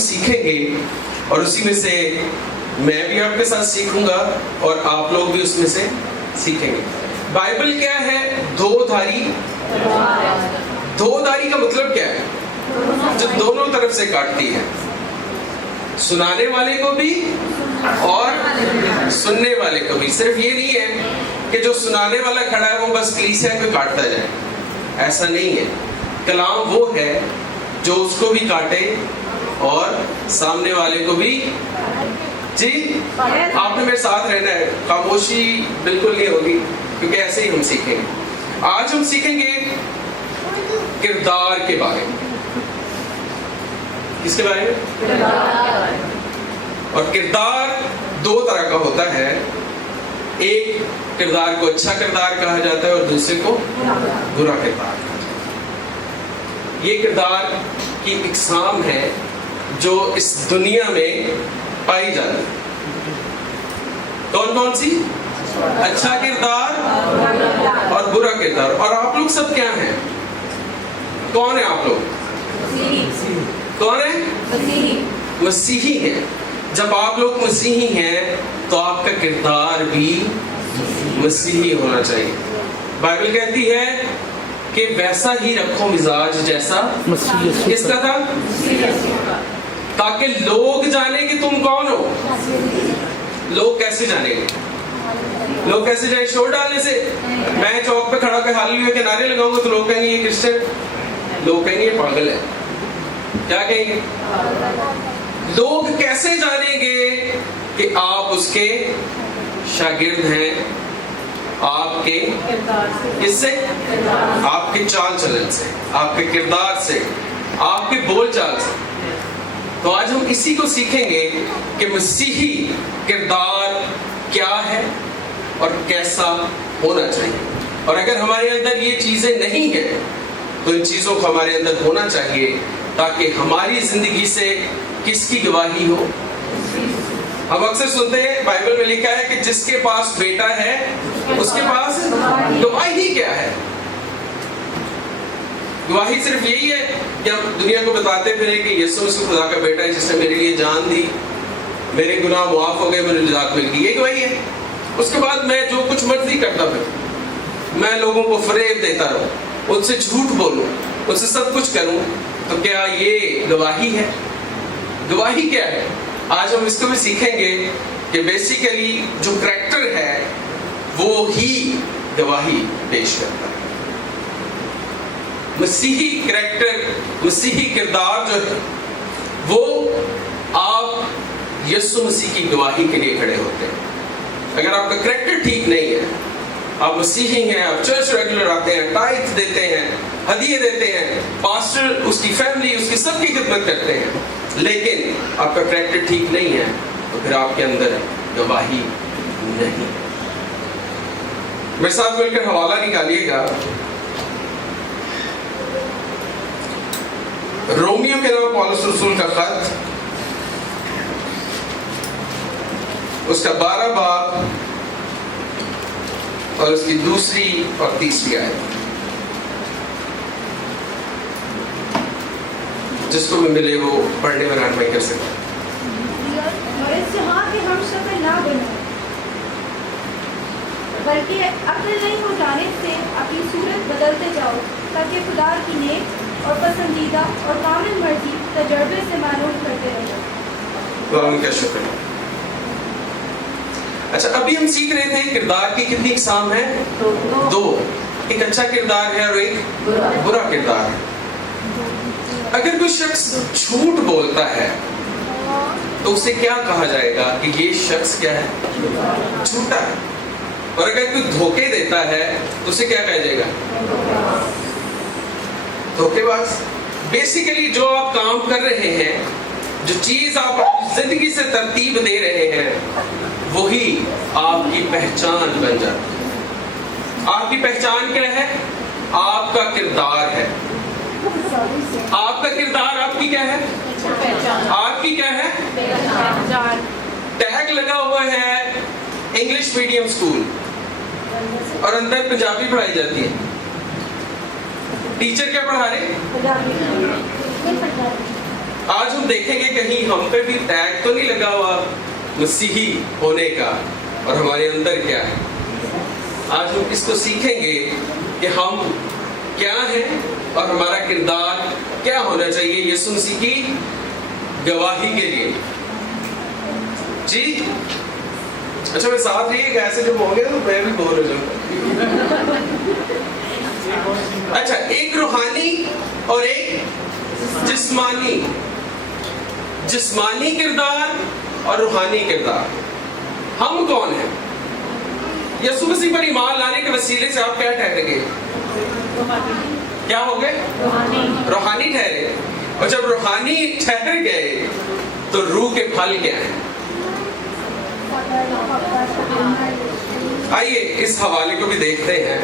سیکھیں گے اور اسی میں سے میں بھی آپ کے ساتھ سیکھوں گا اور آپ لوگ بھی اس میں سے سیکھیں گے. بائبل کیا ہے؟ دو دھاری. دو دھاری کا مطلب کیا ہے؟ جو دونوں طرف سے کاٹتی ہے, سنانے والے کو بھی اور سننے والے کو بھی. صرف یہ نہیں ہے کہ جو سنانے والا کھڑا ہے وہ بس کلیسیا کو کاٹتا جائے, ایسا نہیں ہے. کلام وہ ہے جو اس کو بھی کاٹے اور سامنے والے کو بھی. جی آپ نے میرے ساتھ رہنا ہے, خاموشی بالکل نہیں ہوگی کیونکہ ایسے ہی ہم سیکھیں گے. آج ہم سیکھیں گے کردار کے بارے میں. کس کے بارے میں؟ اور کردار دو طرح کا ہوتا ہے. ایک کردار کو اچھا کردار کہا جاتا ہے اور دوسرے کو برا کردار کہا جاتا ہے. یہ کردار کی اقسام ہے جو اس دنیا میں پائی جاتی ہے. کون کون سی؟ اچھا کردار اور برا کردار. اور آپ لوگ سب کیا ہیں؟ کون ہیں آپ لوگ؟ کون ہیں؟ مسیحی ہیں. جب آپ لوگ مسیحی ہیں تو آپ کا کردار بھی مسیحی ہونا چاہیے. بائبل کہتی ہے کہ ویسا ہی رکھو مزاج جیسا کس کا تھا, تاکہ لوگ جانیں کہ تم کون ہو. لوگ کیسے جانیں گے؟ لوگ کیسے جائیں؟ شور ڈالنے سے. میں چوک پہ کھڑا ہو کے ہاللیلویا کے نعرے لگاؤں گا تو لوگ کہیں گے یہ کرسچن, لوگ کہیں گے یہ پاگل ہے. کیا کہیں گے؟ لوگ کیسے جانیں گے کہ آپ اس کے شاگرد ہیں؟ آپ کے کس سے؟ آپ کے چال چلن سے, آپ کے کردار سے, آپ کے بول چال سے. تو آج ہم اسی کو سیکھیں گے کہ مسیحی کردار کیا ہے اور کیسا ہونا چاہیے. اور اگر ہمارے اندر یہ چیزیں نہیں ہیں تو ان چیزوں کو ہمارے اندر ہونا چاہیے تاکہ ہماری زندگی سے کس کی گواہی ہو. ہم اکثر سنتے ہیں بائبل میں لکھا ہے کہ جس کے پاس بیٹا ہے اس کے پاس گواہی کیا ہے؟ گواہی صرف یہی ہے کہ ہم دنیا کو بتاتے پھریں کہ یسوع مسیح خدا کا بیٹا ہے جس نے میرے لیے جان دی, میرے گناہ معاف ہو گئے, مجھے نجات مل گئی. یہ گواہی ہے. اس کے بعد میں جو کچھ مرضی کرتا پھر میں لوگوں کو فریب دیتا رہوں, ان سے جھوٹ بولوں, ان سے سب کچھ کروں, تو کیا یہ گواہی ہے؟ گواہی کیا ہے؟ آج ہم اس کو بھی سیکھیں گے کہ بیسیکلی جو کریکٹر ہے وہ ہی گواہی پیش کرتا ہے. مسیحی کریکٹر, مسیحی کردار جو ہے وہ آپ یسوع مسیح کی گواہی کے لیے کھڑے ہوتے ہیں. اگر آپ کا کریکٹر ٹھیک نہیں ہے, آپ مسیحی ہیں, آپ چرچ ریگولر آتے ہیں, ٹائٹ دیتے ہیں, ہدیے دیتے ہیں, پاسٹر اس کی فیملی اس کی سب کی خدمت کرتے ہیں, لیکن آپ کا کریکٹر ٹھیک نہیں ہے تو پھر آپ کے اندر گواہی نہیں. میرے ساتھ مل کر حوالہ نکالیے گا. رومیو کے نام پولس رسول کا خط, اس کا 12 باب اور اس کی 2 اور 3 آیت. جس کو بھی ملے وہ پڑھنے میں رہنمائی کر سکتے. بلکہ عقل نہیں ہو جانے سے اپنی صورت بدلتے جاؤ تاکہ خدا کی نیک اور پسندیدہ اور کامل مرضی تجربے سے معلوم کرتے رہو. ان کا شکر. اچھا, ابھی ہم سیکھ رہے تھے کردار کی کتنی اقسام ہیں؟ 2. ایک اچھا کردار ہے اور ایک برا کردار ہے. اگر کوئی شخص جھوٹ بولتا ہے تو اسے کیا کہا جائے گا کہ یہ شخص کیا ہے؟ جھوٹا ہے. اور اگر کوئی دھوکے دیتا ہے تو اسے کیا کہا جائے گا؟ دھوکے باز. بیسیکلی جو آپ کام کر رہے ہیں, جو چیز آپ زندگی سے ترتیب دے رہے ہیں, وہی آپ کی پہچان بن جاتی ہے. آپ کی پہچان کیا ہے؟ آپ کا کردار ہے. آپ کا کردار آپ کی کیا ہے؟ آپ کی کیا ہے؟ ٹیگ لگا ہوا ہے انگلش میڈیم اسکول اور اندر پنجابی پڑھائی جاتی ہے. ٹیچر کیا پڑھا رہے؟ آج ہم دیکھیں گے کہیں ہم پہ بھی ٹیگ تو نہیں لگا ہوا مسیحی ہونے کا، اور ہمارے اندر کیا ہے۔ آج ہم اس کو سیکھیں گے کہ ہم کیا ہیں اور ہمارا کردار کیا ہونا چاہیے یسوع مسیح کی گواہی کے لیے۔ جی اچھا، میں ساتھ رہیے گا، ایسے جب ہوں گے تو میں بھی بور ہو جاؤں گا۔ اچھا، ایک روحانی اور ایک جسمانی کردار اور روحانی کردار۔ ہم کون ہیں؟ یسوع مسیح پر ایمان لانے کے وسیلے سے آپ کیا ٹھہریں گے؟ کیا ہو گئے؟ روحانی ٹھہرے۔ اور جب روحانی ٹھہر گئے تو روح کے پھل کیا ہیں؟ آئیے اس حوالے کو بھی دیکھتے ہیں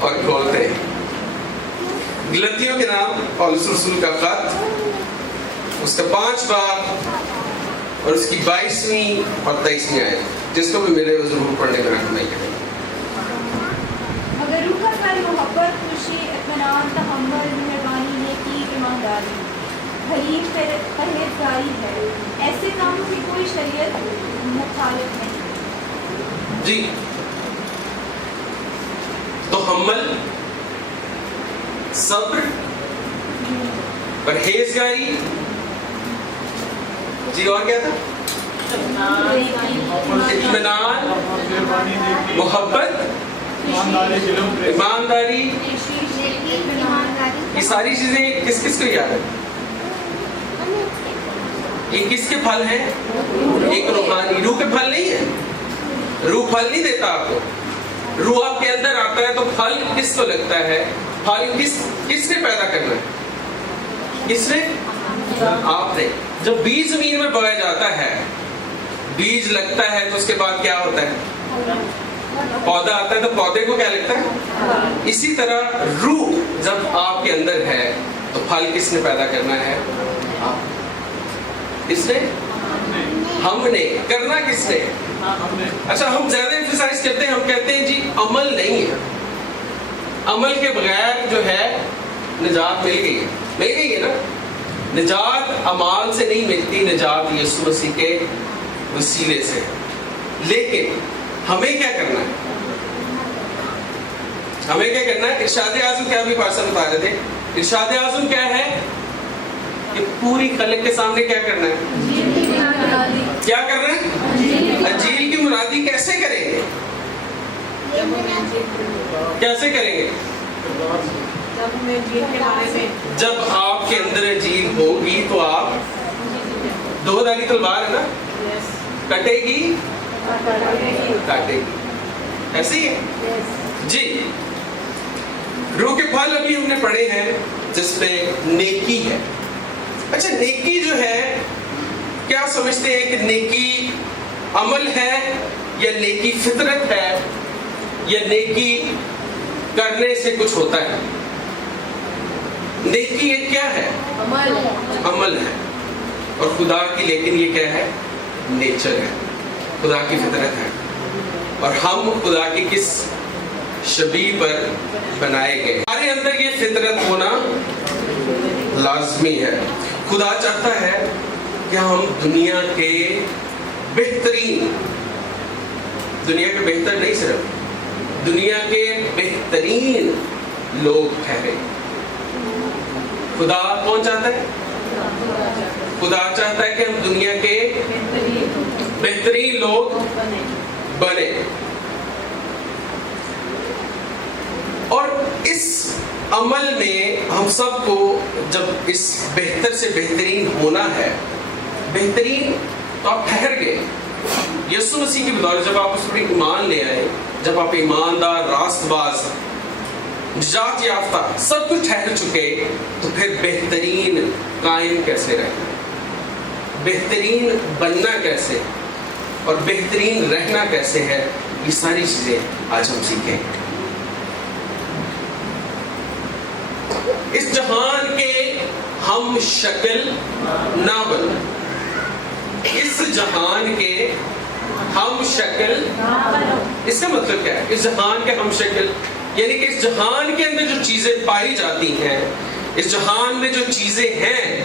اور کھولتے ہیں۔ غلطیوں کے نام پولس رسول کا خط، اس کا 5 باب اور اس کی 22ویں اور 23ویں آیت، جس کو بھی ملے وہ ضرور پڑھنے کا رہنمائی کریں۔ مگر روح کا پھل محبت، خوشی، اطمینان، تحمل، مہربانی، نیکی، ایمانداری، حلیم، پرہیزگاری ہے۔ ایسے کاموں کی کوئی شریعت مخالف نہیں۔ جی تحمل، صبر، پرہیزگاری، جی اور کیا تھا؟ اطمینان، محبت، ایمانداری، یہ ساری چیزیں کس کس کو یاد ہے؟ یہ کس کے پھل ہیں؟ ایک روحانی، روح کے پھل نہیں ہے۔ روح پھل نہیں دیتا آپ کو، روح آپ کے اندر آتا ہے تو پھل کس کو لگتا ہے؟ پھل کس نے پیدا کرنا ہے؟ کس نے؟ آپ نے۔ جب بیج زمین میں بویا جاتا ہے، بیج لگتا ہے تو اس کے بعد کیا ہوتا ہے؟ پودا آتا ہے، تو پودے کو کیا لگتا ہے؟ اسی طرح روح جب آپ کے اندر ہے تو پھل کس نے پیدا کرنا ہے؟ آپ۔ کس نے؟ ہم نے۔ کرنا کس نے؟ اچھا، ہم زیادہ ایمفسائز کرتے ہیں، ہم کہتے ہیں جی عمل نہیں ہے، عمل کے بغیر جو ہے نجات مل گئی ہے نا۔ نجات اعمال سے نہیں ملتی، نجات یسوع مسیح کے وسیلے سے۔ لیکن ہمیں کیا کرنا ہے؟ ہمیں کیا کرنا ہے؟ ارشاد اعظم کیا بھی پارسل بتا رہے تھے، ارشاد اعظم کیا ہے کہ پوری خلق کے سامنے کیا کرنا ہے؟ کیا کرنا ہے؟ انجیل کی منادی کیسے کریں گے؟ کیسے کریں گے؟ جب آپ کے اندر انجیل ہوگی تو آپ، دو دھاری تلوار ہے نا، کٹے گی کاٹے گی، ایسے ہی ہے جی۔ روح کے پھل ابھی ہم نے پڑھے ہیں جس میں نیکی ہے۔ اچھا، نیکی جو ہے کیا سمجھتے ہیں کہ نیکی عمل ہے یا نیکی فطرت ہے یا نیکی کرنے سے کچھ ہوتا ہے؟ نیکی یہ کیا ہے؟ عمل ہے، اور خدا کی لیکن یہ کیا ہے؟ نیچر ہے، خدا کی فطرت ہے، اور ہم خدا کی کس شبیہ پر بنائے گئے؟ ہمارے اندر یہ فطرت ہونا لازمی ہے۔ خدا چاہتا ہے کہ ہم دنیا کے بہترین، دنیا کے بہتر نہیں، صرف دنیا کے بہترین لوگ ٹھہرے۔ خدا کون چاہتا ہے؟ خدا چاہتا ہے کہ ہم دنیا کے بہترین لوگ بنے، اور اس عمل میں ہم سب کو جب اس بہتر سے بہترین ہونا ہے، بہترین تو آپ ٹھہر گئے یسوع مسیح کی بدولت۔ جب آپ اس پر ایمان لے آئے، جب آپ ایماندار، راست باز، نجات یافتہ، سب کچھ ٹھہر چکے، تو پھر بہترین قائم کیسے رہنا، بہترین بننا کیسے، اور بہترین رہنا کیسے ہے، یہ ساری چیزیں آج ہم سیکھیں۔ اس جہان کے ہم شکل نہ بنو، اس جہان کے ہم شکل، اس کا مطلب کیا ہے؟ اس جہان کے ہم شکل یعنی کہ اس جہان کے اندر جو چیزیں پائی جاتی ہیں، اس جہان میں جو چیزیں ہیں،